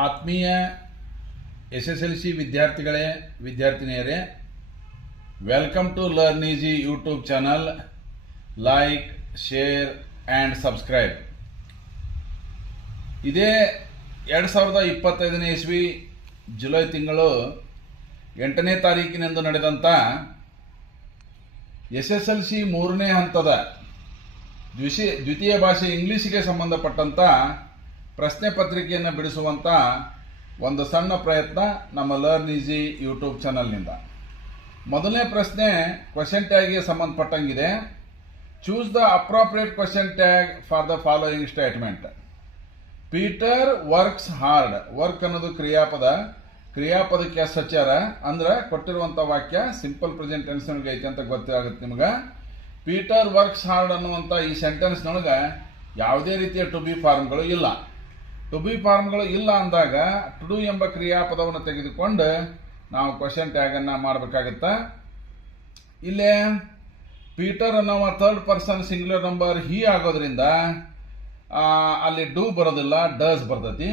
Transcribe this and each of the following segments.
ಆತ್ಮೀಯ SSLC ವಿದ್ಯಾರ್ಥಿಗಳೇ ವಿದ್ಯಾರ್ಥಿನಿಯರೇ, welcome to learn easy YouTube channel. Like, share and subscribe. ಇದೇ 2025ನೇ ಇಸ್ವಿ ಜುಲೈ ತಿಂಗಳು 8ನೇ ತಾರೀಕಿನಂದು ನಡೆದಂಥ SSLC 3ನೇ ಹಂತದ ದ್ವಿತೀಯ ಭಾಷೆ ಇಂಗ್ಲಿಷಿಗೆ ಸಂಬಂಧಪಟ್ಟಂಥ ಪ್ರಶ್ನೆ ಪತ್ರಿಕೆಯನ್ನು ಬಿಡಿಸುವಂಥ ಒಂದು ಸಣ್ಣ ಪ್ರಯತ್ನ ನಮ್ಮ ಲರ್ನ್ ಈಜಿ ಯೂಟ್ಯೂಬ್ ಚಾನಲ್ನಿಂದ. ಮೊದಲನೇ ಪ್ರಶ್ನೆ ಕ್ವೆಶ್ಚನ್ ಟ್ಯಾಗ್ಗೆ ಸಂಬಂಧಪಟ್ಟಂಗಿದೆ. Choose the appropriate question tag for the following statement. Peter works hard. Work ಅನ್ನೋದು ಕ್ರಿಯಾಪದಕ್ಕೆ ಸಚ್ಚಾರ ಅಂದ್ರೆ ಕೊಟ್ಟಿರುವಂಥ ವಾಕ್ಯ ಸಿಂಪಲ್ ಪ್ರೆಸೆಂಟ್ ಟೆನ್ಸ್ ನೊಳಗೆ ಐತಿ ಅಂತ ಗೊತ್ತಾಗುತ್ತೆ ನಿಮಗೆ. ಪೀಟರ್ ವರ್ಕ್ಸ್ ಹಾರ್ಡ್ ಅನ್ನುವಂಥ ಈ ಸೆಂಟೆನ್ಸ್ನೊಳಗೆ ಯಾವುದೇ ರೀತಿಯ ಟು ಬಿ ಫಾರ್ಮ್ಗಳು ಇಲ್ಲ. ಟು ಬಿ ಫಾರ್ಮ್ಗಳು ಇಲ್ಲ ಅಂದಾಗ ಟು ಡು ಎಂಬ ಕ್ರಿಯಾಪದವನ್ನು ತೆಗೆದುಕೊಂಡು ನಾವು ಕ್ವೆಶ್ಚನ್ ಟ್ಯಾಗನ್ನು ಮಾಡಬೇಕಾಗತ್ತೆ. ಇಲ್ಲೇ ಪೀಟರ್ ಅನ್ನುವ third person singular number he ಆಗೋದ್ರಿಂದ ಅಲ್ಲಿ ಡೂ ಬರೋದಿಲ್ಲ, ಡಸ್ ಬರ್ತೈತಿ.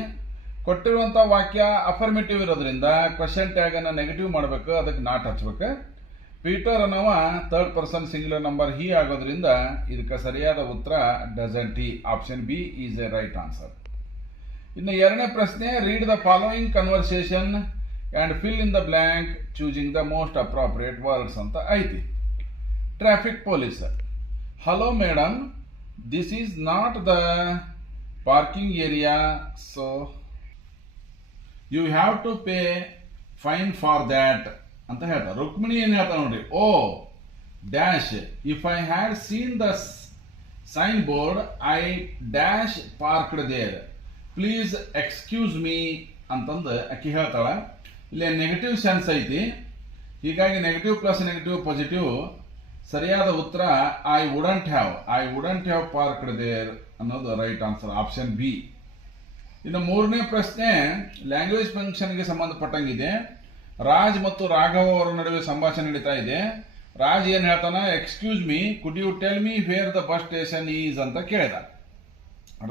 ಕೊಟ್ಟಿರುವಂಥ ವಾಕ್ಯ ಅಫರ್ಮೇಟಿವ್ ಇರೋದ್ರಿಂದ ಕ್ವೆಶ್ಚನ್ ಟ್ಯಾಗನ್ನು ನೆಗೆಟಿವ್ ಮಾಡಬೇಕು, ಅದಕ್ಕೆ ನಾಟ್ ಹಚ್ಬೇಕು. ಪೀಟರ್ ಅನ್ನುವ third person singular number he ಆಗೋದ್ರಿಂದ ಇದಕ್ಕೆ ಸರಿಯಾದ ಉತ್ತರ doesn't he. Option B is a right answer. ಇನ್ನು ಎರಡನೇ ಪ್ರಶ್ನೆ, read the following conversation and fill in the blank choosing the most appropriate words ಅಂತ ಐತಿ. Traffic police. Hello madam, this is not the parking area, so you have to pay fine for that ಅಂತ ಹೇಳ್ತಾರೆ. ರುಕ್ಮಿಣಿ ಏನು ಹೇಳ್ತಾರೆ ನೋಡ್ರಿ, oh dash if I had seen the sign board I dash parked there, please excuse me ಅಂತಂದು ಅಕ್ಕಿ ಹೇಳ್ತಾಳೆ. ಇಲ್ಲಿ negative sense ಐತಿ, ಹೀಗಾಗಿ ನೆಗೆಟಿವ್ ಪ್ಲಸ್ ನೆಗೆಟಿವ್ ಪಾಸಿಟಿವ್. ಸರಿಯಾದ ಉತ್ತರ I wouldn't have parked there ಅನ್ನೋದು ರೈಟ್ ಆನ್ಸರ್, ಆಪ್ಷನ್ ಬಿ. ಇನ್ನು ಮೂರನೇ ಪ್ರಶ್ನೆ ಲ್ಯಾಂಗ್ವೇಜ್ ಫಂಕ್ಷನ್ಗೆ ಸಂಬಂಧಪಟ್ಟಂಗಿದೆ. ರಾಜ್ ಮತ್ತು ರಾಘವ್ ಅವರ ನಡುವೆ ಸಂಭಾಷಣೆ ನಡೀತಾ ಇದೆ. ರಾಜ್ ಏನ್ ಹೇಳ್ತಾನ, excuse me, could you tell me where the bus station is ಅಂತ ಕೇಳಿದ.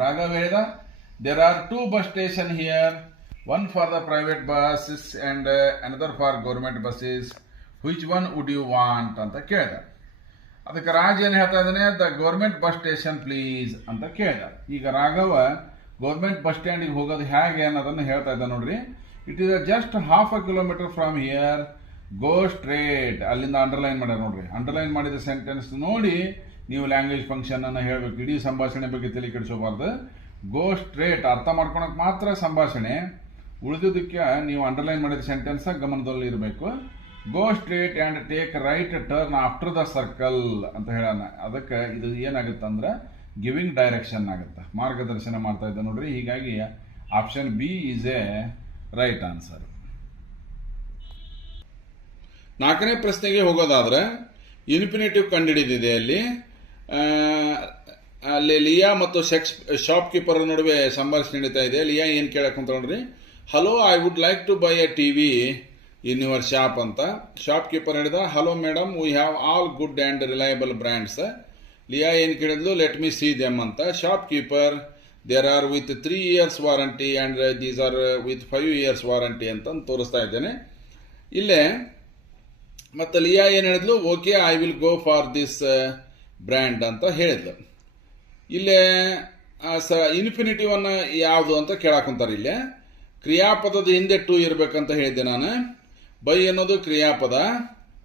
ರಾಘವ್ ಹೇಳಿದ, there are 2 bus station here, one for the private buses and another for government buses, which one would you want ಅಂತ ಕೇಳಿದ. ಅದಕ್ಕೆ ರಾಜ್ ಏನು ಹೇಳ್ತಾ ಇದ್ದಾನೆ, the government bus station please ಅಂತ ಕೇಳಿದ. ಈಗ ರಾಘವ ಗೌರ್ಮೆಂಟ್ ಬಸ್ ಸ್ಟ್ಯಾಂಡಿಗೆ ಹೋಗೋದು ಹೇಗೆ ಅನ್ನೋದನ್ನು ಹೇಳ್ತಾ ಇದ್ದ ನೋಡ್ರಿ. It is just half a kilometer from here, go straight. ಅಲ್ಲಿಂದ ಅಂಡರ್ಲೈನ್ ಮಾಡ್ಯಾರ ನೋಡ್ರಿ. ಅಂಡರ್ಲೈನ್ ಮಾಡಿದ ಸೆಂಟೆನ್ಸ್ ನೋಡಿ ನೀವು ಲ್ಯಾಂಗ್ವೇಜ್ ಫಂಕ್ಷನ್ ಅನ್ನು ಹೇಳಬೇಕು. ಇಡೀ ಸಂಭಾಷಣೆ ಬಗ್ಗೆ ತಲೆ ಕೆಡಿಸೋಬಾರ್ದು. ಗೋ ಸ್ಟ್ರೇಟ್ ಅರ್ಥ ಮಾಡ್ಕೊಳಕ್ ಮಾತ್ರ ಸಂಭಾಷಣೆ, ಉಳಿದುದಕ್ಕೆ ನೀವು ಅಂಡರ್ಲೈನ್ ಮಾಡಿದ ಸೆಂಟೆನ್ಸ್ ಗಮನದಲ್ಲಿ ಇರಬೇಕು. Go straight and take right turn after the circle ಅಂತ ಹೇಳೋಣ. ಅದಕ್ಕೆ ಇದು ಏನಾಗುತ್ತೆ ಅಂದ್ರೆ ಗಿವಿಂಗ್ ಡೈರೆಕ್ಷನ್ ಆಗುತ್ತೆ, ಮಾರ್ಗದರ್ಶನ ಮಾಡ್ತಾ ಇದ್ದ ನೋಡ್ರಿ. ಹೀಗಾಗಿ option B is a right answer. ನಾಲ್ಕನೇ ಪ್ರಶ್ನೆಗೆ ಹೋಗೋದಾದ್ರೆ ಇನ್ಫಿನಿಟಿವ್ ಕಂಡುಹಿಡಿದಿದೆ. ಅಲ್ಲಿ ಲಿಯಾ ಮತ್ತು ಶಾಪ್ ಕೀಪರ್ ನಡುವೆ ಸಂಭಾಷಣೆ ನಡೀತಾ ಇದೆ. ಲಿಯಾ ಏನು ಕೇಳಕ್ಕೆ ಅಂತ ನೋಡ್ರಿ, hello I would like to buy a TV in your shop ಅಂತ. ಶಾಪ್ ಕೀಪರ್ ಹೇಳಿದ, hello madam, we have all good and reliable brands. Leah ಏನು ಕೇಳಿದ್ಲು, ಲೆಟ್ ಮಿ ಸಿ ದೆಮ್ ಅಂತ. Shopkeeper, there are with 3 years warranty and these are with 5 years warranty ಅಂತ ತೋರಿಸ್ತಾ ಇದ್ದೇನೆ ಇಲ್ಲೇ. ಮತ್ತು ಲಿಯಾ ಏನು ಹೇಳಿದ್ಲು, okay I will go for this brand ಅಂತ ಹೇಳಿದ್ಲು. ಇಲ್ಲೇ ಇನ್ಫಿನಿಟಿವ್ ಅನ್ನು ಯಾವುದು ಅಂತ ಕೇಳಾಕೊಂತಾರೆ. ಇಲ್ಲೇ ಕ್ರಿಯಾಪದದ ಹಿಂದೆ ಟು ಇರಬೇಕಂತ ಹೇಳಿದ್ದೆ ನಾನು. ಬೈ ಅನ್ನೋದು ಕ್ರಿಯಾಪದ,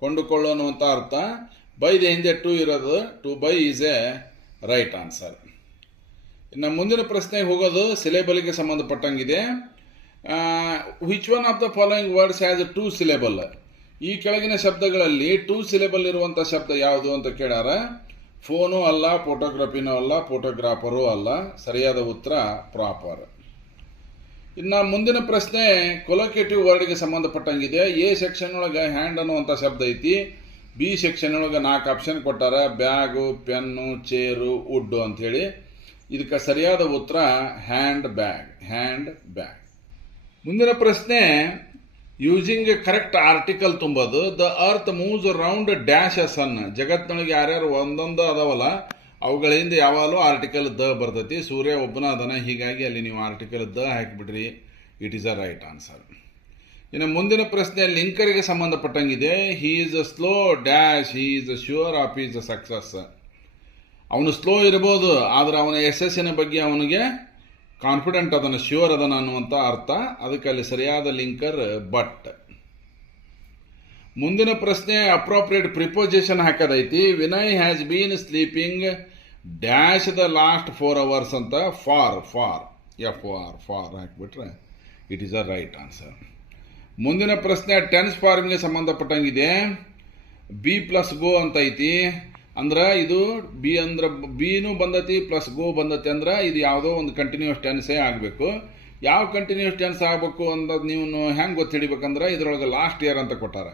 ಕೊಂಡುಕೊಳ್ಳು ಅನ್ನುವಂಥ ಅರ್ಥ. ಬೈದ ಹಿಂದೆ ಟು ಇರೋದು, to buy is a right answer. ಇನ್ನು ಮುಂದಿನ ಪ್ರಶ್ನೆಗೆ ಹೋಗೋದು ಸಿಲೆಬಲ್ಗೆ ಸಂಬಂಧಪಟ್ಟಂಗಿದೆ. Which one of the following words has 2 syllable? ಈ ಕೆಳಗಿನ ಶಬ್ದಗಳಲ್ಲಿ 2 syllable ಇರುವಂಥ ಶಬ್ದ ಯಾವುದು ಅಂತ ಕೇಳ್ಯಾರ. ಫೋನು ಅಲ್ಲ, ಫೋಟೋಗ್ರಫಿನೂ ಅಲ್ಲ, ಫೋಟೋಗ್ರಾಫರೂ ಅಲ್ಲ. ಸರಿಯಾದ ಉತ್ತರ ಪ್ರಾಪರ್. ಇನ್ನು ಮುಂದಿನ ಪ್ರಶ್ನೆ ಕೊಲೊಕೇಟಿವ್ ವರ್ಡ್ಗೆ ಸಂಬಂಧಪಟ್ಟಂಗಿದೆ. ಎ ಸೆಕ್ಷನ್ ಒಳಗೆ ಹ್ಯಾಂಡ್ ಅನ್ನುವಂಥ ಶಬ್ದ ಐತಿ. ಬಿ ಸೆಕ್ಷನ್ ಒಳಗೆ 4 ಆಪ್ಷನ್ ಕೊಟ್ಟಾರ, ಬ್ಯಾಗು, ಪೆನ್ನು, ಚೇರು, ವುಡ್ಡು ಅಂಥೇಳಿ. ಇದಕ್ಕೆ ಸರಿಯಾದ ಉತ್ತರ ಹ್ಯಾಂಡ್ ಬ್ಯಾಗ್. ಮುಂದಿನ ಪ್ರಶ್ನೆ ಯೂಸಿಂಗ್ ಕರೆಕ್ಟ್ ಆರ್ಟಿಕಲ್ ತುಂಬೋದು. The earth moves round dash a sun. ಜಗತ್ತಿನೊಳಗೆ ಯಾರ್ಯಾರು ಒಂದೊಂದು ಅದಾವಲ್ಲ ಅವುಗಳಿಂದ ಯಾವಾಗಲೂ ಆರ್ಟಿಕಲ್ ದ ಬರ್ತೈತಿ. ಸೂರ್ಯ ಒಬ್ಬನ ಅದನ್ನ, ಹೀಗಾಗಿ ಅಲ್ಲಿ ನೀವು ಆರ್ಟಿಕಲ್ ದ ಹಾಕಿಬಿಡ್ರಿ. It is a right answer. ಇನ್ನು ಮುಂದಿನ ಪ್ರಶ್ನೆ ಲಿಂಕರಿಗೆ ಸಂಬಂಧಪಟ್ಟಂಗಿದೆ. He is a slow dash he is a sure of is a success. ಅವನು ಸ್ಲೋ ಇರ್ಬೋದು, ಆದರೆ ಅವನ ಯಶಸ್ಸಿನ ಬಗ್ಗೆ ಅವನಿಗೆ ಕಾನ್ಫಿಡೆಂಟ್ ಅದನ್ನು, ಶ್ಯೂರ್ ಅದನ್ನು ಅನ್ನುವಂಥ ಅರ್ಥ. ಅದಕ್ಕೆ ಅಲ್ಲಿ ಸರಿಯಾದ ಲಿಂಕರ್ ಬಟ್. ಮುಂದಿನ ಪ್ರಶ್ನೆ ಅಪ್ರೋಪ್ರಿಯೇಟ್ ಪ್ರಿಪೋಸಿಷನ್ ಹಾಕೋದೈತಿ. Vinay has been sleeping dash the last 4 hours ಅಂತ ಫಾರ್ ಹಾಕಿಬಿಟ್ರೆ it is a right answer. ಮುಂದಿನ ಪ್ರಶ್ನೆ ಟೆನ್ಸ್ ಫಾರ್ಮ್ಗೆ ಸಂಬಂಧಪಟ್ಟಂಗಿದೆ. ಬಿ ಪ್ಲಸ್ ಗೋ ಅಂತ ಐತಿ. ಅಂದ್ರೆ ಇದು ಬಿ ಅಂದ್ರೆ ಬಿನೂ ಬಂದತಿ ಪ್ಲಸ್ ಗೋ ಬಂದತಿ ಅಂದ್ರೆ ಇದು ಯಾವುದೋ ಒಂದು ಕಂಟಿನ್ಯೂಸ್ ಟೆನ್ಸೇ ಆಗಬೇಕು. ಯಾವ ಕಂಟಿನ್ಯೂಸ್ ಟೆನ್ಸ್ ಆಗಬೇಕು ಅನ್ನೋದು ನೀವು ಹೆಂಗೆ ಗೊತ್ತು ಹಿಡಿಬೇಕಂದ್ರೆ ಇದರೊಳಗೆ ಲಾಸ್ಟ್ ಇಯರ್ ಅಂತ ಕೊಟ್ಟಾರ.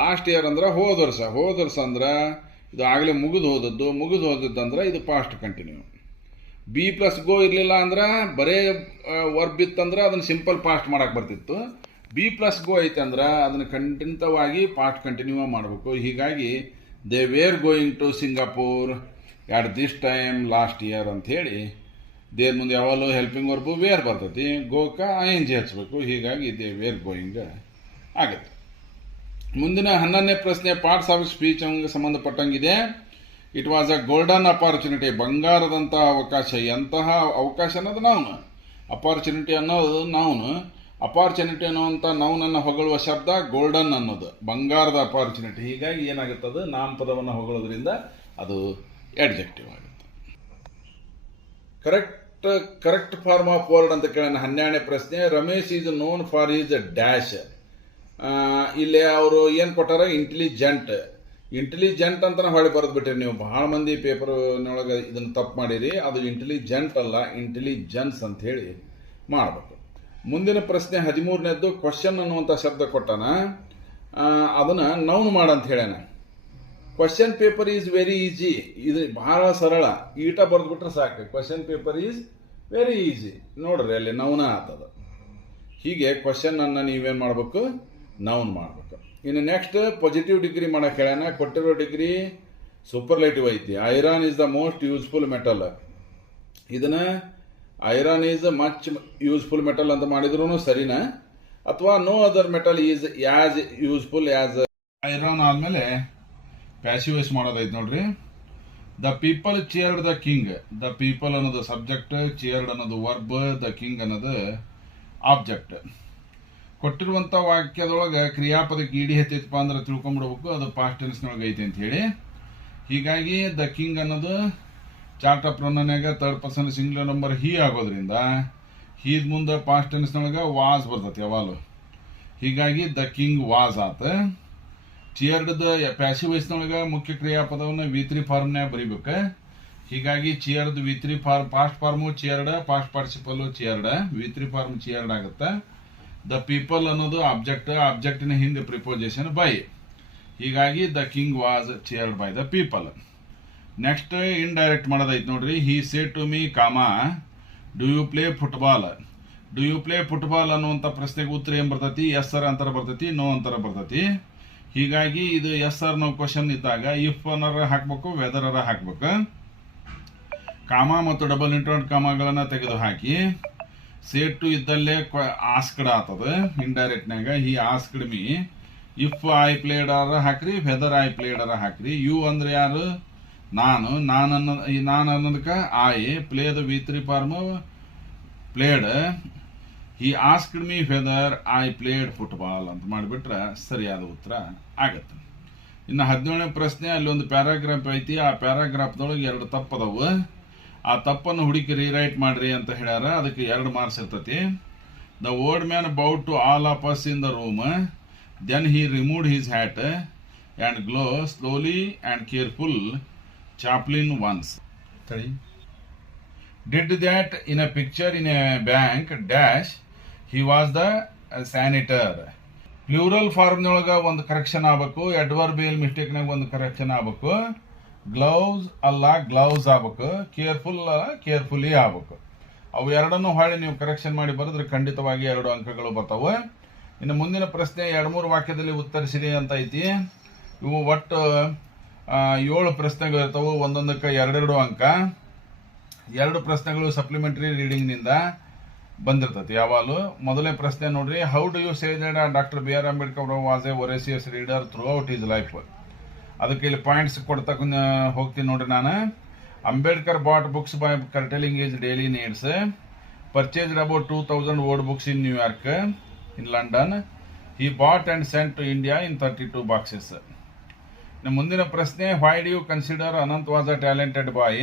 ಲಾಸ್ಟ್ ಇಯರ್ ಅಂದ್ರೆ ಹೋದ ವರ್ಷ ಅಂದ್ರೆ ಇದು ಆಗಲೇ ಮುಗಿದು ಹೋದದ್ದು ಅಂದ್ರೆ ಇದು ಪಾಸ್ಟ್ ಕಂಟಿನ್ಯೂ. ಬಿ ಪ್ಲಸ್ ಗೋ ಇರಲಿಲ್ಲ ಅಂದ್ರೆ ಬರೇ ವರ್ಬ್ ಇತ್ತಂದ್ರೆ ಅದನ್ನು ಸಿಂಪಲ್ ಪಾಸ್ಟ್ ಮಾಡಕ್ಕೆ ಬರ್ತಿತ್ತು. ಬಿ ಪ್ಲಸ್ ಗೋ ಐತೆ ಅಂದ್ರೆ ಅದನ್ನು ಖಂಡಿತವಾಗಿ ಪಾಸ್ಟ್ ಕಂಟಿನ್ಯೂ ಮಾಡಬೇಕು. ಹೀಗಾಗಿ they were going to Singapore at this time last year ಅಂಥೇಳಿ ದೇರ್ ಮುಂದೆ ಯಾವಾಗಲೂ ಹೆಲ್ಪಿಂಗ್ ವರ್ಬು ವೇರ್ ಬರ್ತೈತಿ, ಗೋಕ ING ಹಚ್ಚಬೇಕು. ಹೀಗಾಗಿ ದೇ ವೇರ್ ಗೋಯಿಂಗ್ ಆಗುತ್ತೆ. ಮುಂದಿನ 11ನೇ ಪ್ರಶ್ನೆ ಪಾರ್ಟ್ಸ್ ಆಫ್ ಸ್ಪೀಚ್ ಅವನಿಗೆ ಸಂಬಂಧಪಟ್ಟಂಗಿದೆ. It was a golden opportunity, ಬಂಗಾರದಂತಹ ಅವಕಾಶ. ಎಂತಹ ಅವಕಾಶ ಅನ್ನೋದು ನೌನು, ಅಪಾರ್ಚುನಿಟಿ ಅನ್ನೋದು ನೌನು. ಅಪಾರ್ಚುನಿಟಿ ಅನ್ನುವಂಥ ನೌನನ್ನು ಹೊಗಳುವ ಶಬ್ದ ಗೋಲ್ಡನ್ ಅನ್ನೋದು, ಬಂಗಾರದ ಅಪಾರ್ಚುನಿಟಿ. ಹೀಗಾಗಿ ಏನಾಗುತ್ತದೆ, ನಾಮಪದವನ್ನು ಹೊಗಳೋದ್ರಿಂದ ಅದು ಎಡ್ಜೆಕ್ಟಿವ್ ಆಗುತ್ತೆ. ಕರೆಕ್ಟ್ ಫಾರ್ಮ್ ಆಫ್ ವರ್ಡ್ ಅಂತ ಕೇಳೋಣ. 12ನೇ ಪ್ರಶ್ನೆ Ramesh is known for is dash. ಇಲ್ಲಿ ಅವರು ಏನು ಕೊಟ್ಟಾರ, ಇಂಟೆಲಿಜೆಂಟ್ ಅಂತ ಹೊಳೆ ಬರೆದು ಬಿಟ್ರಿ ನೀವು. ಬಹಳ ಮಂದಿ ಪೇಪರ್ನೊಳಗೆ ಇದನ್ನು ತಪ್ಪು ಮಾಡಿರಿ. ಅದು ಇಂಟೆಲಿಜೆಂಟ್ ಅಲ್ಲ, ಇಂಟೆಲಿಜೆನ್ಸ್ ಅಂತ ಹೇಳಿ ಮಾಡಬೇಕು. ಮುಂದಿನ ಪ್ರಶ್ನೆ 13ನೇದ್ದು ಕ್ವಶನ್ ಅನ್ನುವಂಥ ಶಬ್ದ ಕೊಟ್ಟಾನ, ಅದನ್ನು ನೌನ್ ಮಾಡಂತ ಹೇಳ್ಯಾನ. Question paper is very easy, ಇದು ಬಹಳ ಸರಳ, ಈಟ ಬರೆದ್ಬಿಟ್ರೆ ಸಾಕು. Question paper is very easy, ನೋಡ್ರಿ ಅಲ್ಲಿ ನೌನ ಆಗ್ತದ. ಹೀಗೆ ಕ್ವಶನ್ ಅನ್ನು ನೀವೇನು ಮಾಡಬೇಕು, ನೌನ್ ಮಾಡಬೇಕು. ಇನ್ನು ನೆಕ್ಸ್ಟ್ ಪಾಸಿಟಿವ್ ಡಿಗ್ರಿ ಮಾಡಕ್ಕೆ ಹೇಳ್ಯಾನ. ಕೊಟ್ಟಿರೋ ಡಿಗ್ರಿ ಸೂಪರ್ಲೇಟಿವ್ ಐತಿ. Iron is the most useful metal. ಇದನ್ನ iron is much useful metal ಅಂತ ಮಾಡಿದ್ರು ಸರಿನಾ, ಅಥವಾ no other metal is as useful as iron ಆದ್ಮೇಲೆ ಪ್ಯಾಸಿವೈಸ್ ಮಾಡೋದೈತೆ ನೋಡ್ರಿ. The people cheered the king. The people ಅನ್ನೋದು ಸಬ್ಜೆಕ್ಟ್, ಚೇರ್ಡ್ ಅನ್ನೋದು ವರ್ಬ್, ದ ಕಿಂಗ್ ಅನ್ನೋದು ಆಬ್ಜೆಕ್ಟ್. ಕೊಟ್ಟಿರುವಂಥ ವಾಕ್ಯದೊಳಗೆ ಕ್ರಿಯಾಪದಕ್ಕೆ ಇಡಿ ಹೆಚ್ಚೈತಪ್ಪ ಅಂದ್ರೆ ತಿಳ್ಕೊಂಡ್ಬಿಡ್ಬೇಕು, ಅದು ಪಾಸ್ಟ್ ಟೆನ್ಸ್ನೊಳಗೆ ಐತೆ ಅಂತ ಹೇಳಿ. ಹೀಗಾಗಿ ದ ಕಿಂಗ್ ಅನ್ನೋದು ಚಾರ್ಟ್ ಆಫ್ ಪ್ರೊನೌನ್ಯಾಗ 3rd person singular number he ಆಗೋದ್ರಿಂದ ಹೀದ್ ಮುಂದೆ ಪಾಸ್ಟ್ ಟೆನ್ಸ್ನೊಳಗೆ ವಾಸ್ ಬರ್ತೈತಿ ಯಾವಾಗಲೂ. ಹೀಗಾಗಿ ದ ಕಿಂಗ್ ವಾಸ್ ಆತ. ಚೇರ್ಡ್ ಪ್ಯಾಸಿವ್ ವಯಸ್ಸಿನೊಳಗೆ ಮುಖ್ಯ ಕ್ರಿಯಾಪದವನ್ನು V3 ಫಾರ್ಮ್ನ್ಯಾಗ ಬರೀಬೇಕು. ಹೀಗಾಗಿ cheered V3 form, past form cheered, past participle cheered, V3 form cheered ಆಗುತ್ತೆ. ದ ಪೀಪಲ್ ಅನ್ನೋದು ಆಬ್ಜೆಕ್ಟಿನ ಹಿಂದೆ ಪ್ರಿಪೋಸಿಷನ್ ಬೈ. ಹೀಗಾಗಿ the king was cheered by the people. Next indirect ಮಾಡೋದೈತೆ ನೋಡ್ರಿ. ಹಿ seed to me comma do you play football. Do you play football ಅನ್ನುವಂಥ ಪ್ರಶ್ನೆಗೆ ಉತ್ತರ ಏನು ಬರ್ತೈತಿ, ಎಸ್ ಸರ್ ಅಂತರ ಬರ್ತೈತಿ, ನೋ ಅಂತರ ಬರ್ತೈತಿ. ಹೀಗಾಗಿ ಇದು ಎಸ್ ಸರ್ ನೋ ಕ್ವಶನ್ ಇದ್ದಾಗ ಇಫ್ ಅನ್ನರ ಹಾಕ್ಬೇಕು, ವೆದರ್ ಅರ ಹಾಕ್ಬೇಕು. ಕಾಮ ಮತ್ತು ಡಬಲ್ ಇಂಟರ್ನೆಟ್ ಕಾಮಗಳನ್ನ ತೆಗೆದು ಹಾಕಿ ಸೇಡ್ ಟು ಇದ್ದಲ್ಲೇ ಆಸ್ಕಡ್ ಆತದ ಇಂಡೈರೆಕ್ಟ್ನಾಗ. He asked me. If I played ಅರ ಹಾಕ್ರಿ, ವೆದರ್ ಐ ಪ್ಲೇಡ್ ಅರ ಹಾಕ್ರಿ. ಯು ಅಂದ್ರೆ ಯಾರು, ನಾನು ಅನ್ನೋದಕ್ಕೆ ಐ, ಪ್ಲೇದ V3 form played. He asked me whether I played football ಅಂತ ಮಾಡಿಬಿಟ್ರೆ ಸರಿಯಾದ ಉತ್ತರ ಆಗತ್ತೆ. ಇನ್ನು 17ನೇ ಪ್ರಶ್ನೆ, ಅಲ್ಲಿ ಒಂದು ಪ್ಯಾರಾಗ್ರಾಫ್ ಐತಿ. ಆ ಪ್ಯಾರಾಗ್ರಾಫ್ದೊಳಗೆ 2 ತಪ್ಪದವು. ಆ ತಪ್ಪನ್ನು ಹುಡುಕಿ ರೀರೈಟ್ ಮಾಡ್ರಿ ಅಂತ ಹೇಳ್ಯಾರ. ಅದಕ್ಕೆ 2 ಮಾರ್ಕ್ಸ್ ಇರ್ತೈತಿ. The old man bowed to all of us in the room, then he removed his hat and glow slowly and careful Chaplain once. Did that in a picture in a bank dash he was the senator. Plural ಫಾರ್ಮ್ನೊಳಗೆ ಒಂದು correction ಆಗಬೇಕು, adverbial ಮಿಸ್ಟೇಕ್ನಾಗ ಒಂದು correction ಆಗಬೇಕು. Gloves ಅಲ್ಲ gloves ಆಗಬೇಕು, careful ಅಲ್ಲ carefully ಆಗಬೇಕು. ಅವು ಎರಡನ್ನು ಹೊಳ್ಳಿ ನೀವು ಕರೆಕ್ಷನ್ ಮಾಡಿ ಬರೆದ್ರೆ ಖಂಡಿತವಾಗಿ 2 ಅಂಕಗಳು ಬರ್ತಾವೆ. ಇನ್ನು ಮುಂದಿನ ಪ್ರಶ್ನೆ 2-3 ವಾಕ್ಯದಲ್ಲಿ ಉತ್ತರಿಸಿರಿ ಅಂತ ಐತಿ. ಇವು ಒಟ್ಟು 7 ಪ್ರಶ್ನೆಗಳು ಇರ್ತವೆ. ಒಂದೊಂದಕ್ಕೆ 2 ಅಂಕ. 2 ಪ್ರಶ್ನೆಗಳು ಸಪ್ಲಿಮೆಂಟರಿ ರೀಡಿಂಗ್ನಿಂದ, ಬಂದಿರ್ತೈತಿ ಯಾವಾಗಲೂ. ಮೊದಲನೇ ಪ್ರಶ್ನೆ ನೋಡ್ರಿ, how do you say that doctor B R Ambedkar was a voracious reader throughout his life? ಅದಕ್ಕೆ ಇಲ್ಲಿ ಪಾಯಿಂಟ್ಸ್ ಕೊಡ್ತಾ ಹೋಗ್ತೀನಿ ನೋಡ್ರಿ ನಾನು. Ambedkar bought books by curtailing his daily needs, purchased about 2000 old books in New York, in London. He bought and sent to India in 32 boxes. ಮುಂದಿನ ಪ್ರಶ್ನೆ, why do you consider Anant was a talented boy?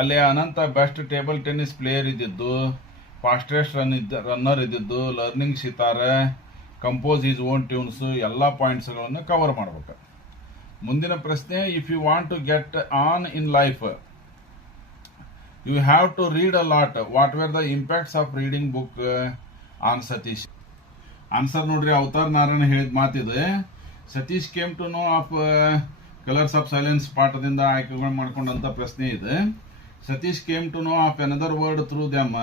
ಅಲ್ಲಿ Anant best table tennis player ಇದ್ದಿದ್ದು, fastest runner ಇದ್ದಿದ್ದು, learning sitar, compose his own tunes, ಎಲ್ಲ ಪಾಯಿಂಟ್ಸ್ಗಳನ್ನು cover ಮಾಡ್ಬೇಕು. ಮುಂದಿನ ಪ್ರಶ್ನೆ, if you want to get on in life you have to read a lot, what were the impacts of reading book on Satish? Answer ನೋಡ್ರಿ, ಅವತಾರ್ ನಾರಾಯಣ ಹೇಳಿದ ಮಾತಿದೆ. Satish came to know of colours of silence ಪಾಠದಿಂದ ಆಯ್ಕೆಗಳು ಮಾಡ್ಕೊಂಡಂತ ಪ್ರಶ್ನೆ ಇದೆ. Satish came to know of another world through them,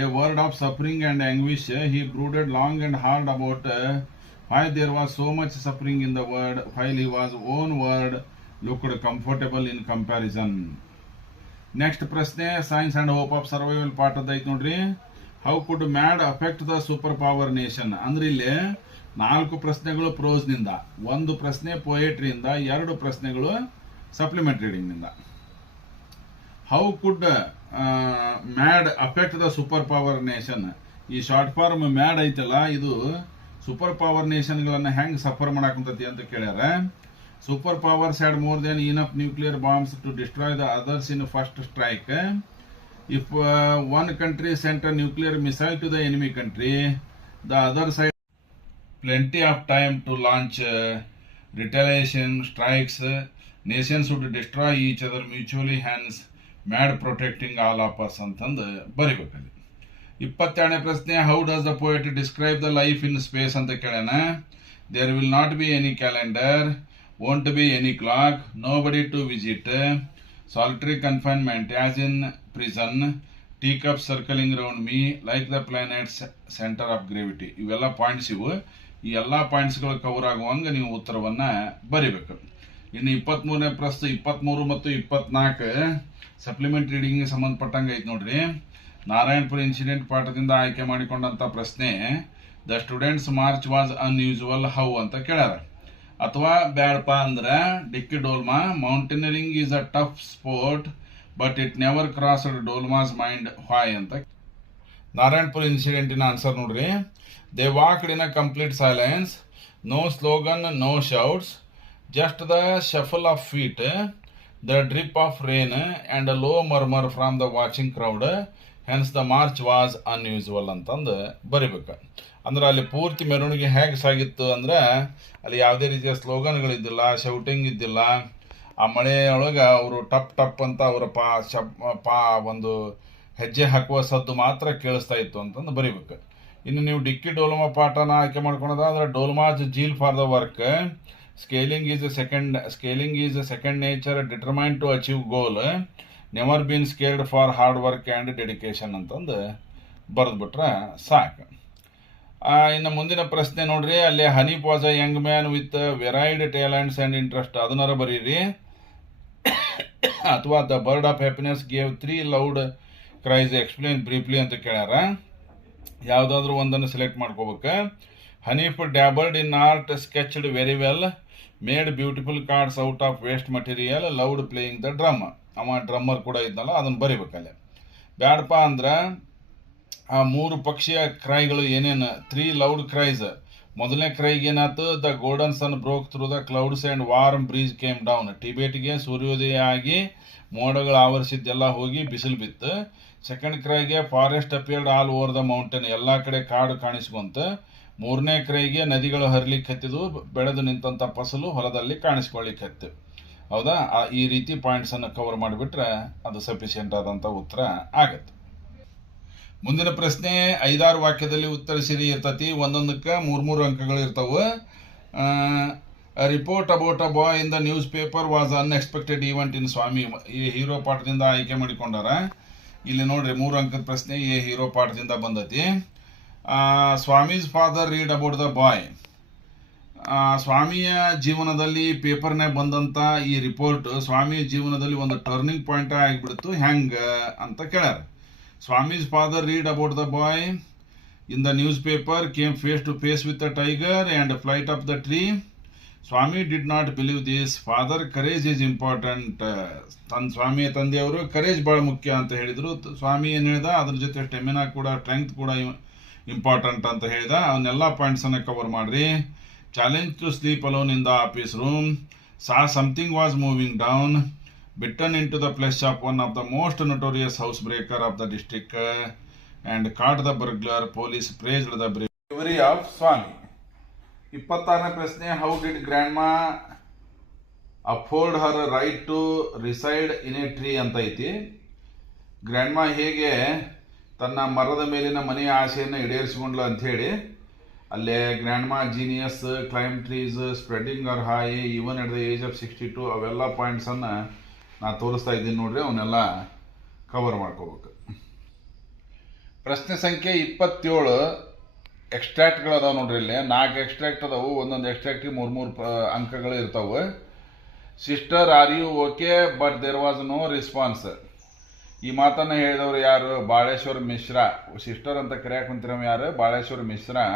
a word of suffering and anguish. He brooded long and hard about why there was so much suffering in the world while he was own word looked comfortable in comparison. Next ಪ್ರಶ್ನೆ, science and hope of survival ಪಾಠದ ಐತಿ ನೋಡ್ರಿ. How could mad affect the super power nation? ಅಂದ್ರೆ ಇಲ್ಲಿ 4 ಪ್ರಶ್ನೆಗಳು pros ನಿಂದ, 1 ಪ್ರಶ್ನೆ ಪೊಯೆಟ್ರಿಯಿಂದ, 2 ಪ್ರಶ್ನೆಗಳು ಸಪ್ಲಿಮೆಂಟ್ ರೀಡಿಂಗ್ ನಿಂದ. How could mad affect the super power nation? ಈ ಶಾರ್ಟ್ ಫಾರ್ಮ್ ಮ್ಯಾಡ್ ಐತಲ್ಲ, ಇದು ಸೂಪರ್ ಪವರ್ ನೇಷನ್ ಗಳನ್ನ ಹೆಂಗ್ ಸಫರ್ ಮಾಡಾಕಂತತಿ ಅಂತ ಕೇಳ್ಯಾರ. Super powers had more than enough nuclear bombs to destroy the others in first strike. If one country sent a nuclear missile to the enemy country, the other side plenty of time to launch retaliation strikes. Nations would destroy each other mutually, hence mad protecting all of us ಅಂತಂದು ಬರಿಬೇಕಲ್ಲಿ. 22ನೇ ಪ್ರಶ್ನೆ, how does the poet describe the life in space ಅಂತ ಕೇಳೋಣ. There will not be any calendar, won't be any clock, nobody to visit, solitary confinement as in prison, tea cup circling round me like the planets centre of gravity. ಇವೆಲ್ಲ points ಇವು. ಈ ಎಲ್ಲ ಪಾಯಿಂಟ್ಸ್ಗಳು cover ಆಗುವಂಗೆ ನೀವು ಉತ್ತರವನ್ನ ಬರಿಬೇಕು. ಇನ್ನು 23ನೇ ಪ್ರಶ್ನೆ, 23 ಮತ್ತು 24 ಸಪ್ಲಿಮೆಂಟ್ ರೀಡಿಂಗ್ ಸಂಬಂಧಪಟ್ಟಂಗೆ ಐತಿ ನೋಡ್ರಿ. ನಾರಾಯಣಪುರ ಇನ್ಸಿಡೆಂಟ್ ಪಾಠದಿಂದ ಆಯ್ಕೆ ಮಾಡಿಕೊಂಡಂತ ಪ್ರಶ್ನೆ, the students march was unusual how ಅಂತ ಕೇಳ್ಯಾರ. ಅಥವಾ ಬ್ಯಾಡಪ್ಪ ಅಂದ್ರೆ Dicky Dolma, mountaineering is a tough sport but it never crossed Dolma's mind why ಅಂತ. ನಾರಾಯಣಪುರ ಇನ್ಸಿಡೆಂಟಿನ ಆನ್ಸರ್ ನೋಡ್ರಿ. They walked in a complete silence, no slogan, no shouts, just the shuffle of feet, the drip of rain and a low murmur from the watching crowd, hence the march was unusual ಅಂತಂದು ಬರಿಬೇಕು. ಅಂದ್ರೆ ಅಲ್ಲಿ ಪೂರ್ತಿ ಮೆರವಣಿಗೆ ಹೇಗೆ ಸಾಗಿತ್ತು ಅಂದ್ರೆ ಅಲ್ಲಿ ಯಾವುದೇ ರೀತಿಯ ಸ್ಲೋಗನ್ಗಳಿದ್ದಿಲ್ಲ, ಶೌಟಿಂಗ್ ಇದ್ದಿಲ್ಲ. ಆ ಮಳೆಯೊಳಗೆ ಅವರು ಟಪ್ ಟಪ್ ಅಂತ ಅವರ ಒಂದು ಹೆಜ್ಜೆ ಹಾಕುವ ಸದ್ದು ಮಾತ್ರ ಕೇಳಿಸ್ತಾ ಇತ್ತು ಅಂತಂದು ಬರಿಬೇಕು. ಇನ್ನು ನೀವು ಡಿಕ್ಕಿ ಡೋಲ್ಮಾ ಪಾಠನ ಆಯ್ಕೆ ಮಾಡ್ಕೊಳೋದಾದ್ರೆ, Dolma's zeal for the work, scaling is a second nature, determine to achieve goal, never been scared for hard work and dedication ಅಂತಂದು ಬರೆದ್ಬಿಟ್ರೆ ಸಾಕು. ಇನ್ನು ಮುಂದಿನ ಪ್ರಶ್ನೆ ನೋಡ್ರಿ, ಅಲ್ಲಿ Hanif was a young man with varied talents and interest, ಅದನ್ನಾರ ಬರೀರಿ. ಅಥವಾ the bird of happiness gave 3 loud cries, explain briefly ಅಂತ ಕೇಳ್ಯಾರ. ಯಾವುದಾದ್ರೂ ಒಂದನ್ನು ಸೆಲೆಕ್ಟ್ ಮಾಡ್ಕೋಬೇಕು. Hanif dabbled in art, sketched very well, made beautiful cards out of waste material, loud playing the drum. ಅವ drummer ಕೂಡ ಇದ್ನಲ್ಲ, ಅದನ್ನು ಬರಿಬೇಕಲ್ಲಿ. ಬ್ಯಾಡಪ್ಪ ಅಂದ್ರೆ ಆ 3 ಪಕ್ಷಿಯ ಕ್ರೈಗಳು ಏನೇನು, 3 ಲೌಡ್ ಕ್ರೈಸ್. ಮೊದಲನೇ ಕ್ರೈಗೆ ಏನಾಯ್ತು, the golden sun broke through the clouds and warm breeze came down. ಟಿಬೇಟ್ಗೆ ಸೂರ್ಯೋದಯ ಆಗಿ ಮೋಡಗಳು ಆವರಿಸಿದ್ದೆಲ್ಲ ಹೋಗಿ ಬಿಸಿಲು ಬಿತ್ತು. ಸೆಕೆಂಡ್ ಕ್ರೈಗೆ forest appeared all over the mountain, ಎಲ್ಲ ಕಡೆ ಕಾಡು ಕಾಣಿಸ್ಕೊಂತ. 3ನೇ ಕ್ರೈಗೆ ನದಿಗಳು ಹರಿಲಿಕ್ಕೆ ಹತ್ತಿದ್ವು, ಬೆಳೆದು ನಿಂತ ಫಸಲು ಹೊಲದಲ್ಲಿ ಕಾಣಿಸ್ಕೊಳ್ಳಿಕ್ಕೆ ಹತ್ತು. ಹೌದಾ? ಈ ರೀತಿ ಪಾಯಿಂಟ್ಸನ್ನು ಕವರ್ ಮಾಡಿಬಿಟ್ರೆ ಅದು ಸಫಿಷಿಯೆಂಟ್ ಆದಂಥ ಉತ್ತರ ಆಗತ್ತೆ. ಮುಂದಿನ ಪ್ರಶ್ನೆ 5-6 ವಾಕ್ಯದಲ್ಲಿ ಉತ್ತರಿಸಿರಿ ಇರ್ತತಿ. ಒಂದೊಂದಕ್ಕೆ 3 ಅಂಕಗಳು ಇರ್ತಾವೆ. Report about a boy in the newspaper was unexpected event in Swami. ಈ ಹೀರೋ ಪಾಠದಿಂದ ಆಯ್ಕೆ ಮಾಡಿಕೊಂಡಾರ. ಇಲ್ಲಿ ನೋಡ್ರಿ 3 ಅಂಕದ ಪ್ರಶ್ನೆ ಈ ಹೀರೋ ಪಾಠದಿಂದ ಬಂದತಿ. Swami's father read about the boy. ಸ್ವಾಮಿಯ ಜೀವನದಲ್ಲಿ ಪೇಪರ್ನಾಗ ಬಂದಂತ ಈ ರಿಪೋರ್ಟ್ ಸ್ವಾಮಿಯ ಜೀವನದಲ್ಲಿ ಒಂದು ಟರ್ನಿಂಗ್ ಪಾಯಿಂಟ್ ಆಗಿಬಿಡ್ತು. ಹೆಂಗ ಅಂತ ಕೇಳ್ಯಾರ. Swami's father read about the boy in the newspaper, came face to face with the tiger and flight up the tree. Swami did not believe this. Father, courage is important. ಸ್ವಾಮಿ ತಂದೆಯವರು courage ಭಾಳ ಮುಖ್ಯ ಅಂತ ಹೇಳಿದರು. ಸ್ವಾಮಿ ಏನು ಹೇಳ್ದ, ಅದ್ರ ಜೊತೆ stamina ಕೂಡ, ಸ್ಟ್ರೆಂತ್ ಕೂಡ ಇಂಪಾರ್ಟೆಂಟ್ ಅಂತ ಹೇಳಿದ. ಅವನ್ನೆಲ್ಲ ಪಾಯಿಂಟ್ಸನ್ನು ಕವರ್ ಮಾಡ್ರಿ. Challenge to sleep alone in the office room. Saw something was moving down. Bitten into the flesh of one of the most notorious house breaker of the district and caught the burglar. Police praised the bravery of Swami. 26ನೇ ಪ್ರಶ್ನೆ, how did grandma afford her right to reside in a tree ಅಂತ ಐತಿ. Grand ಮಾ ಹೇಗೆ ತನ್ನ ಮರದ ಮೇಲಿನ ಮನೆಯ ಆಸೆಯನ್ನು ಈಡೇರಿಸಿಕೊಂಡ್ಲು ಅಂಥೇಳಿ ಅಲ್ಲೇ grandma genius, climb trees, spreading over high even at the age of 62 ಅವೆಲ್ಲ ಪಾಯಿಂಟ್ಸನ್ನು ನಾ ತೋರಿಸ್ತಾ ಇದ್ದೀನಿ ನೋಡ್ರಿ. ಅವನ್ನೆಲ್ಲ ಕವರ್ ಮಾಡ್ಕೋಬೇಕು. ಪ್ರಶ್ನೆ ಸಂಖ್ಯೆ 27 ಎಕ್ಸ್ಟ್ರಾಕ್ಟ್ಗಳು ಅದಾವೆ ನೋಡ್ರಿ. ಇಲ್ಲಿ 4 ಎಕ್ಸ್ಟ್ರಾಕ್ಟ್ ಅದಾವು. ಒಂದೊಂದು ಎಕ್ಸ್ಟ್ರಾಕ್ಟಿಗೆ 3 ಅಂಕಗಳು ಇರ್ತಾವೆ. Sister are you okay but there was no response. ಈ ಮಾತನ್ನು ಹೇಳಿದವರು ಯಾರು? ಬಾಳೇಶ್ವರ್ ಮಿಶ್ರಾ. ಸಿಸ್ಟರ್ ಅಂತ ಕರೆಯಕ್ಕೆ ಕುಂತಿರವ ಯಾರು? Baleshwar Mishra.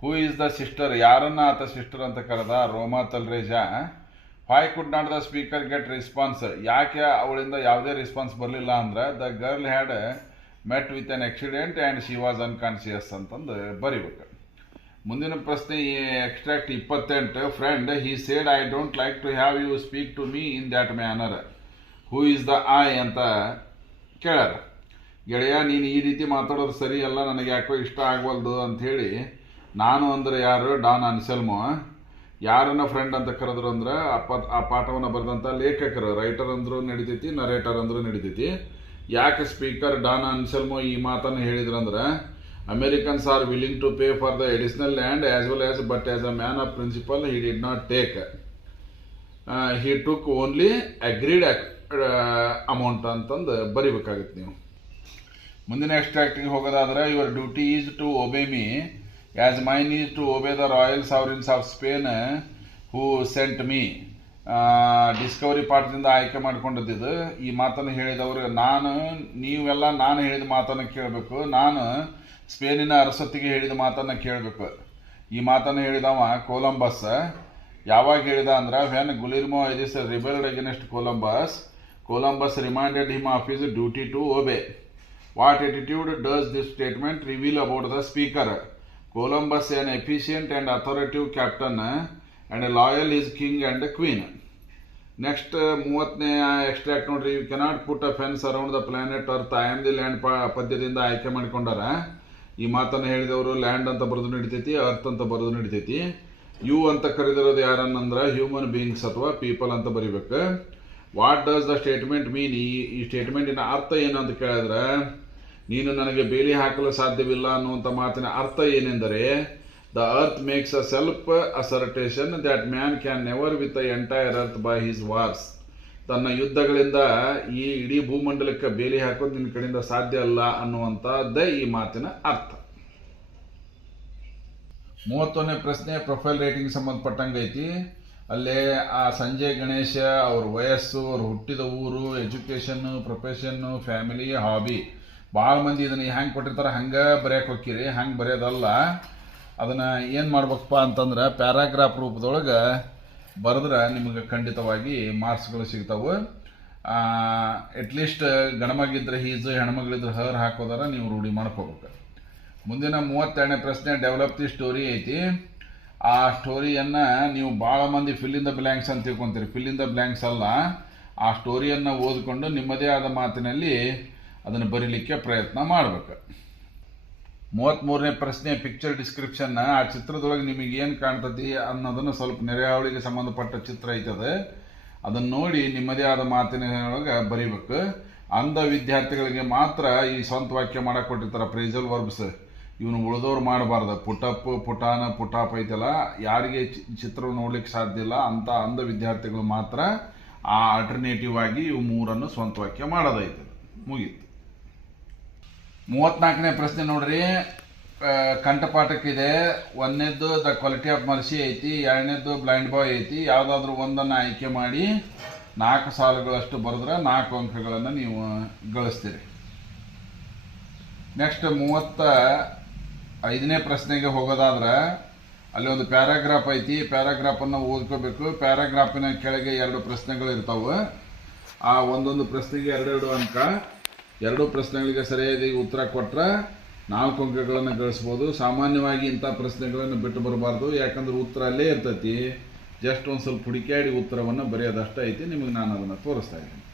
Who is the sister? ಯಾರನ್ನ ಆತ ಸಿಸ್ಟರ್ ಅಂತ ಕರೆದ? Roma Talreja. Why could not the speaker get response? ಯಾಕೆ ಅವಳಿಂದ ಯಾವುದೇ ರೆಸ್ಪಾನ್ಸ್ ಬರಲಿಲ್ಲ ಅಂದ್ರೆ the girl had met with an accident and she was unconscious ಅಂತಂದು ಬರಿಬೇಕು. ಮುಂದಿನ ಪ್ರಶ್ನೆ extract 28. Friend, he said I don't like to have you speak to me in that manner. Who is the I ಅಂತ ಕೇಳ್ಯಾರ. ಗೆಳೆಯ, ನೀನು ಈ ರೀತಿ ಮಾತಾಡೋದು ಸರಿ ಅಲ್ಲ, ನನಗೆ ಯಾಕೋ ಇಷ್ಟ ಆಗವಲ್ದು ಅಂಥೇಳಿ ನಾನು ಅಂದ್ರೆ ಯಾರು? Don Anselmo. ಯಾರನ್ನ ಫ್ರೆಂಡ್ ಅಂತ ಕರೆದ್ರು ಅಂದ್ರೆ ಆ ಪಾಠವನ್ನು ಬರೆದಂಥ ಲೇಖಕರು. ರೈಟರ್ ಅಂದ್ರೂ ನಡಿತೈತಿ, ನರೇಟರ್ ಅಂದ್ರೂ ನಡಿತೈತಿ. ಯಾಕೆ ಸ್ಪೀಕರ್ ಡಾನ್ ಅನ್ಸೆಲ್ಮೋ ಈ ಮಾತನ್ನು ಹೇಳಿದ್ರಂದ್ರೆ Americans are willing to pay for the additional land as well as, but as a man of principle he did not take. He took only agreed amount ಅಂತಂದು ಬರಿಬೇಕಾಗುತ್ತೆ ನೀವು. ಮುಂದಿನ ಎಕ್ಸ್ಟ್ರಾಕ್ಟಿಗೆ ಹೋಗೋದಾದ್ರೆ, your duty is to obey me as mine is to obey the royal sovereigns of Spain who sent me. Discovery ಪಾಠದಿಂದ ಆಯ್ಕೆ ಮಾಡ್ಕೊಂಡಿದ್ದು. ಈ ಮಾತನ್ನು ಹೇಳಿದವರು ನೀವೆಲ್ಲ ನಾನು ಹೇಳಿದ ಮಾತನ್ನು ಕೇಳಬೇಕು. ನಾನು ಸ್ಪೇನಿನ ಅರಸೊತ್ತಿಗೆ ಹೇಳಿದ ಮಾತನ್ನು ಕೇಳಬೇಕು. ಈ ಮಾತನ್ನು ಹೇಳಿದವ ಕೊಲಂಬಸ್. ಯಾವಾಗ ಹೇಳಿದ ಅಂದ್ರೆ ವೆನ್ ಗುಲಿರ್ಮೋ ಐದಿಸ್ rebelled against Columbus reminded him of his duty to obey. What attitude does this statement reveal about the speaker? Columbus, an efficient and authoritative captain and loyal his king and queen. Next 30ನೇ extract ನೋಡ್ರಿ. You cannot put a fence around the planet earth I am the land ಪದ್ಯದಿಂದ ಆಯ್ಕೆ ಮಾಡಿಕೊಂಡಾರ. ಈ ಮಾತನ್ನು ಹೇಳಿದವರು land ಅಂತ ಬರೆದು ನಡಿತೈತಿ, ಅರ್ತ್ ಅಂತ ಬರೆದು ನಡಿತೈತಿ. ಯು ಅಂತ ಕರೆದಿರೋದು ಯಾರನ್ನಂದ್ರೆ ಹ್ಯೂಮನ್ ಬೀಯಿಂಗ್ಸ್ ಅಥವಾ ಪೀಪಲ್ ಅಂತ ಬರಿಬೇಕು. ವಾಟ್ ಡಸ್ ದ ಸ್ಟೇಟ್ಮೆಂಟ್ ಮೀನ್? ಈ ಸ್ಟೇಟ್ಮೆಂಟಿನ ಅರ್ಥ ಏನು ಅಂತ ಕೇಳಿದ್ರೆ, ನೀನು ನನಗೆ ಬೇಲಿ ಹಾಕಲು ಸಾಧ್ಯವಿಲ್ಲ ಅನ್ನುವಂಥ ಮಾತಿನ ಅರ್ಥ ಏನೆಂದರೆ, the earth makes a self assertion that man can never with the entire earth by his wars. ತನ್ನ ಯುದ್ಧಗಳಿಂದ ಈ ಇಡೀ ಭೂಮಂಡಲಕ್ಕೆ ಬೇಲಿ ಹಾಕೋದು ನಿನ್ನ ಕಡೆಯಿಂದ ಸಾಧ್ಯ ಅಲ್ಲ ಅನ್ನುವಂಥದ್ದೇ ಈ ಮಾತಿನ ಅರ್ಥ. 31ನೇ ಪ್ರಶ್ನೆ ಪ್ರೊಫೈಲ್ ರೇಟಿಂಗ್ ಸಂಬಂಧಪಟ್ಟಂಗೆ ಐತಿ. ಅಲ್ಲೇ ಆ ಸಂಜಯ್ ಗಣೇಶ ಅವ್ರ ವಯಸ್ಸು, ಅವ್ರು ಹುಟ್ಟಿದ ಊರು, ಎಜುಕೇಷನ್ನು, ಪ್ರೊಫೆಷನ್ನು, ಫ್ಯಾಮಿಲಿ, ಹಾಬಿ. ಭಾಳ ಮಂದಿ ಇದನ್ನು ಹೆಂಗೆ ಕೊಟ್ಟಿರ್ತಾರೆ ಹಂಗೆ ಬರೆಯಕ್ಕೆ ಹೋಗ್ತೀರಿ. ಹಂಗೆ ಬರೆಯೋದಲ್ಲ. ಅದನ್ನು ಏನು ಮಾಡ್ಬೇಕಪ್ಪ ಅಂತಂದ್ರೆ ಪ್ಯಾರಾಗ್ರಾಫ್ ರೂಪದೊಳಗೆ ಬರೆದ್ರೆ ನಿಮಗೆ ಖಂಡಿತವಾಗಿ ಮಾರ್ಕ್ಸ್ಗಳು ಸಿಗ್ತಾವೆ. ಅಟ್ಲೀಸ್ಟ್ ಗಣಮಗಿದ್ರೆ ಹೀಸು, ಹೆಣ್ಮಗಳಿದ್ರೆ ಹರ್ ಹಾಕೋದಾರ ನೀವು ರೂಢಿ ಮಾಡ್ಕೋಬೇಕು. ಮುಂದಿನ 32ನೇ ಪ್ರಶ್ನೆ ಡೆವಲಪ್ ದಿ ಸ್ಟೋರಿ ಐತಿ. ಆ ಸ್ಟೋರಿಯನ್ನು ನೀವು ಭಾಳ ಮಂದಿ ಫಿಲ್ ಇನ್ ದ ಬ್ಲ್ಯಾಂಕ್ಸ್ ಅಂತ ತಿಳ್ಕೊಂತೀರಿ. ಫಿಲ್ ಇನ್ ದ ಬ್ಲ್ಯಾಂಕ್ಸ್ ಅಲ್ಲ, ಆ ಸ್ಟೋರಿಯನ್ನು ಓದಿಕೊಂಡು ನಿಮ್ಮದೇ ಆದ ಮಾತಿನಲ್ಲಿ ಅದನ್ನು ಬರೀಲಿಕ್ಕೆ ಪ್ರಯತ್ನ ಮಾಡಬೇಕು. 33ನೇ ಪ್ರಶ್ನೆ ಪಿಕ್ಚರ್ ಡಿಸ್ಕ್ರಿಪ್ಷನ್. ಆ ಚಿತ್ರದೊಳಗೆ ನಿಮಗೆ ಏನು ಕಾಣ್ತತಿ ಅನ್ನೋದನ್ನು ಸ್ವಲ್ಪ ನೆರೆಹಾವಳಿಗೆ ಸಂಬಂಧಪಟ್ಟ ಚಿತ್ರ ಐತದೆ, ಅದನ್ನು ನೋಡಿ ನಿಮ್ಮದೇ ಆದ ಮಾತಿನೊಳಗೆ ಬರೀಬೇಕು. ಅಂಧ ವಿದ್ಯಾರ್ಥಿಗಳಿಗೆ ಮಾತ್ರ ಈ ಸ್ವಂತ ವಾಕ್ಯ ಮಾಡಕ್ಕೆ ಕೊಟ್ಟಿರ್ತಾರೆ ಫ್ರೇಸಲ್ ವರ್ಬ್ಸ್. ಇವನು ಉಳಿದವ್ರು ಮಾಡಬಾರ್ದು. ಪುಟಪ್, ಪುಟಾನ, ಪುಟಾಪ್ ಐತಲ್ಲ, ಯಾರಿಗೆ ಚಿತ್ರ ನೋಡ್ಲಿಕ್ಕೆ ಸಾಧ್ಯ ಇಲ್ಲ ಅಂತ ಅಂಧ ವಿದ್ಯಾರ್ಥಿಗಳು ಮಾತ್ರ ಆ ಆಲ್ಟರ್ನೇಟಿವ್ ಆಗಿ ಇವು 3 ಸ್ವಂತ ವಾಕ್ಯ ಮಾಡೋದೈತೆ. ಮುಗೀತು. 34ನೇ ಪ್ರಶ್ನೆ ನೋಡ್ರಿ. ಕಂಠಪಾಠಕ್ಕಿದೆ. 1ನೇದ್ದು ದ ಕ್ವಾಲಿಟಿ ಆಫ್ ಮರ್ಸಿ ಐತಿ, 2ನೇದ್ದು ಬ್ಲೈಂಡ್ ಬಾಯ್ ಐತಿ. ಯಾವುದಾದ್ರೂ ಒಂದನ್ನು ಆಯ್ಕೆ ಮಾಡಿ 4 ಸಾಲುಗಳಷ್ಟು ಬರೆದ್ರೆ 4 ಅಂಕಗಳನ್ನು ನೀವು ಗಳಿಸ್ತೀರಿ. ನೆಕ್ಸ್ಟ್ 35ನೇ ಪ್ರಶ್ನೆಗೆ ಹೋಗೋದಾದ್ರೆ ಅಲ್ಲಿ ಒಂದು ಪ್ಯಾರಾಗ್ರಾಫ್ ಐತಿ. ಪ್ಯಾರಾಗ್ರಾಫನ್ನು ಓದ್ಕೋಬೇಕು. ಪ್ಯಾರಾಗ್ರಾಫಿನ ಕೆಳಗೆ 2 ಪ್ರಶ್ನೆಗಳು ಇರ್ತಾವೆ. ಆ ಒಂದೊಂದು ಪ್ರಶ್ನೆಗೆ 2 ಅಂಕ. 2 ಪ್ರಶ್ನೆಗಳಿಗೆ ಸರಿಯಾಗಿ ಉತ್ತರ ಕೊಟ್ಟರೆ 4 ಅಂಕಗಳನ್ನು ಗಳಿಸ್ಬೋದು. ಸಾಮಾನ್ಯವಾಗಿ ಇಂಥ ಪ್ರಶ್ನೆಗಳನ್ನು ಬಿಟ್ಟು ಬರಬಾರ್ದು, ಯಾಕಂದ್ರೆ ಉತ್ತರ ಅಲ್ಲೇ ಇರ್ತೈತಿ. ಜಸ್ಟ್ ಒಂದು ಸ್ವಲ್ಪ ಹುಡುಕಾಡಿ ಉತ್ತರವನ್ನು ಬರೆಯೋದಷ್ಟೇ ಐತಿ. ನಿಮಗೆ ನಾನು ಅದನ್ನು ತೋರಿಸ್ತಾ ಇದ್ದೀನಿ.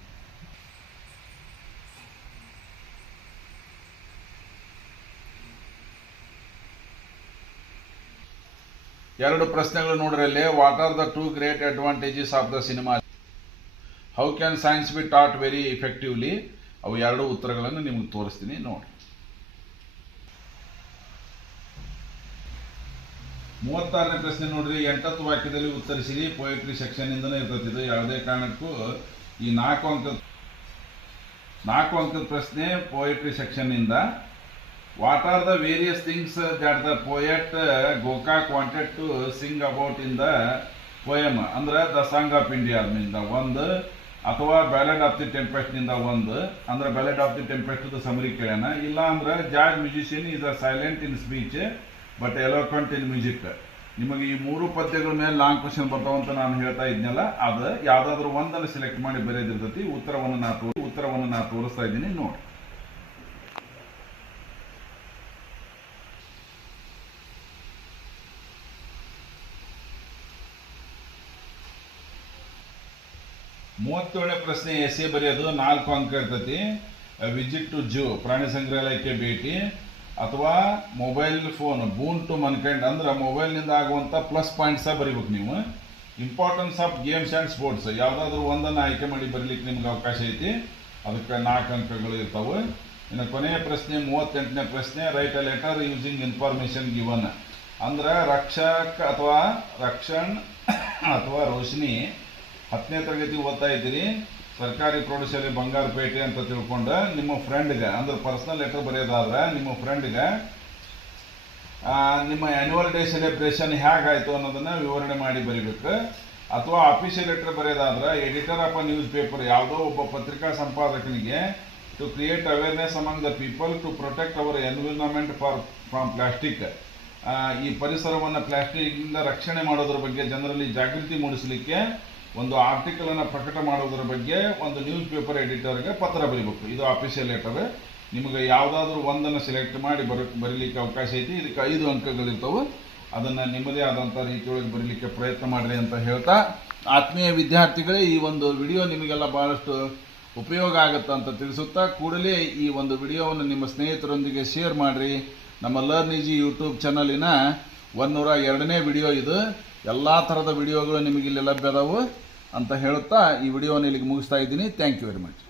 ಎರಡು ಪ್ರಶ್ನೆಗಳು ನೋಡ್ರಲ್ಲಿ. What are the 2 great advantages of the cinema? How can science be taught very effectively? ಅವು 2 ಉತ್ತರಗಳನ್ನು ನಿಮಗೆ ತೋರಿಸ್ತೀನಿ ನೋಡಿ. 36ನೇ ಪ್ರಶ್ನೆ ನೋಡ್ರಿ. 8th ವಾಕ್ಯದಲ್ಲಿ ಉತ್ತರಿಸಿರಿ. ಪೊಯೆಟ್ರಿ ಸೆಕ್ಷನ್ ಇಂದನೇ ಇರ್ತದೆ ಇದು. ಯಾವುದೇ ಕಾರಣಕ್ಕೂ ಈ 4 ಅಂಕದ ಪ್ರಶ್ನೆ ಪೊಯೆಟ್ರಿ ಸೆಕ್ಷನ್ ಇಂದ. What are the various things that the poet Gokak wanted to sing about in the poem? ಅಂದ್ರೆ ದ ಸಾಂಗ್ ಆಫ್ ಇಂಡಿಯಾದಿಂದ 1, ಅಥವಾ ಬ್ಯಾಲೆಡ್ ಆಫ್ ದಿ ಟೆಂಪೆಸ್ಟ್ ನಿಂದ 1. ಅಂದ್ರೆ ballad of the tempest summary ಕೇಳೋಣ. ಇಲ್ಲ ಅಂದ್ರೆ jazz musician is a silent in speech but eloquent in music. ನಿಮಗೆ ಈ 3 ಪದ್ಯಗಳ ಮೇಲೆ ಲಾಂಗ್ ಕ್ವಶನ್ ಬರ್ತಾವಂತ ನಾನು ಹೇಳ್ತಾ ಇದ್ನಲ್ಲ, ಅದು ಯಾವ್ದಾದ್ರು ಒಂದನ್ನು ಸೆಲೆಕ್ಟ್ ಮಾಡಿ ಬರೆಯೋದಿರ್ತೈತಿ. ಉತ್ತರವನ್ನು ನಾ ತೋರಿಸ್ತಾ ಇದ್ದೀನಿ ನೋಡಿ. ಮೂವತ್ತೇಳನೇ ಪ್ರಶ್ನೆ ಎಸ್ಸೆ ಬರೆಯೋದು. 4 ಅಂಕ ಇರ್ತೈತಿ. ವಿಸಿಟ್ ಟು ಜೂ, ಪ್ರಾಣಿ ಸಂಗ್ರಹಾಲಯಕ್ಕೆ ಭೇಟಿ, ಅಥವಾ ಮೊಬೈಲ್ ಫೋನ್ ಬೂನ್ ಟು ಮನ್ಕೈಂಡ್. ಅಂದ್ರೆ ಮೊಬೈಲ್ನಿಂದ ಆಗುವಂಥ ಪ್ಲಸ್ ಪಾಯಿಂಟ್ಸ ಬರೀಬೇಕು ನೀವು. Importance of games and sports, ಯಾವುದಾದ್ರೂ ಒಂದನ್ನು ಆಯ್ಕೆ ಮಾಡಿ ಬರೀಲಿಕ್ಕೆ ನಿಮ್ಗೆ ಅವಕಾಶ ಐತಿ. ಅದಕ್ಕೆ 4 ಅಂಕಗಳು ಇರ್ತಾವೆ. ಇನ್ನು ಕೊನೆಯ ಪ್ರಶ್ನೆ 38ನೇ ಪ್ರಶ್ನೆ. Write a letter using information given. ಅಂದ್ರೆ ರಕ್ಷಣ್ ಅಥವಾ ರೋಶಿನಿ 10ನೇ ತರಗತಿ ಓದ್ತಾ ಇದ್ದೀರಿ. ಸರ್ಕಾರಿ ಪ್ರೌಢಶಾಲೆ ಬಂಗಾರಪೇಟೆ ಅಂತ ತಿಳ್ಕೊಂಡು ನಿಮ್ಮ ಫ್ರೆಂಡ್ಗೆ, ಅಂದ್ರೆ ಪರ್ಸನಲ್ ಲೆಟರ್ ಬರೆಯೋದಾದ್ರೆ ನಿಮ್ಮ ಫ್ರೆಂಡ್ಗೆ ನಿಮ್ಮ ಆ್ಯನ್ಯುವಲ್ ಡೇ ಸೆಲೆಬ್ರೇಷನ್ ಹೇಗಾಯಿತು ಅನ್ನೋದನ್ನ ವಿವರಣೆ ಮಾಡಿ ಬರೀಬೇಕು. ಅಥವಾ ಅಫಿಷಿಯಲ್ ಲೆಟರ್ ಬರೆಯೋದಾದ್ರೆ editor of a newspaper, ಯಾವುದೋ ಒಬ್ಬ ಪತ್ರಿಕಾ ಸಂಪಾದಕನಿಗೆ to create awareness among the people to protect our environment from plastic. ಈ ಪರಿಸರವನ್ನು ಪ್ಲಾಸ್ಟಿಕ್ನಿಂದ ರಕ್ಷಣೆ ಮಾಡೋದ್ರ ಬಗ್ಗೆ ಜನರಲ್ಲಿ ಜಾಗೃತಿ ಮೂಡಿಸಲಿಕ್ಕೆ ಒಂದು ಆರ್ಟಿಕಲ್ ಅನ್ನು ಪ್ರಕಟ ಮಾಡೋದ್ರ ಬಗ್ಗೆ ಒಂದು ನ್ಯೂಸ್ ಪೇಪರ್ ಎಡಿಟರ್ಗೆ ಪತ್ರ ಬರೀಬೇಕು. ಇದು ಅಫಿಷಿಯಲ್ ಲೆಟರ್. ನಿಮಗೆ ಯಾವುದಾದ್ರೂ ಒಂದನ್ನು ಸೆಲೆಕ್ಟ್ ಮಾಡಿ ಬರೀಲಿಕ್ಕೆ ಅವಕಾಶ ಐತಿ. ಇದಕ್ಕೆ 5 ಅಂಕಗಳಿರ್ತವೆ. ಅದನ್ನು ನಿಮ್ಮದೇ ಆದಂಥ ರೀತಿಯೊಳಗೆ ಬರೀಲಿಕ್ಕೆ ಪ್ರಯತ್ನ ಮಾಡಿರಿ ಅಂತ ಹೇಳ್ತಾ, ಆತ್ಮೀಯ ವಿದ್ಯಾರ್ಥಿಗಳೇ, ಈ ಒಂದು ವಿಡಿಯೋ ನಿಮಗೆಲ್ಲ ಬಹಳಷ್ಟು ಉಪಯೋಗ ಆಗುತ್ತೆ ಅಂತ ತಿಳಿಸುತ್ತಾ, ಕೂಡಲೇ ಈ ಒಂದು ವಿಡಿಯೋವನ್ನು ನಿಮ್ಮ ಸ್ನೇಹಿತರೊಂದಿಗೆ ಶೇರ್ ಮಾಡಿರಿ. ನಮ್ಮ ಲರ್ನ್ ಈಜಿ ಯೂಟ್ಯೂಬ್ ಚಾನಲಿನ 102ನೇ ವಿಡಿಯೋ ಇದು. ಎಲ್ಲ ಥರದ ವಿಡಿಯೋಗಳು ನಿಮಗೆ ಇಲ್ಲಿ ಲಭ್ಯ ಅದಾವು ಅಂತ ಹೇಳುತ್ತಾ ಈ ವಿಡಿಯೋವನ್ನು ಇಲ್ಲಿಗೆ ಮುಗಿಸ್ತಾ ಇದ್ದೀನಿ. Thank you very much.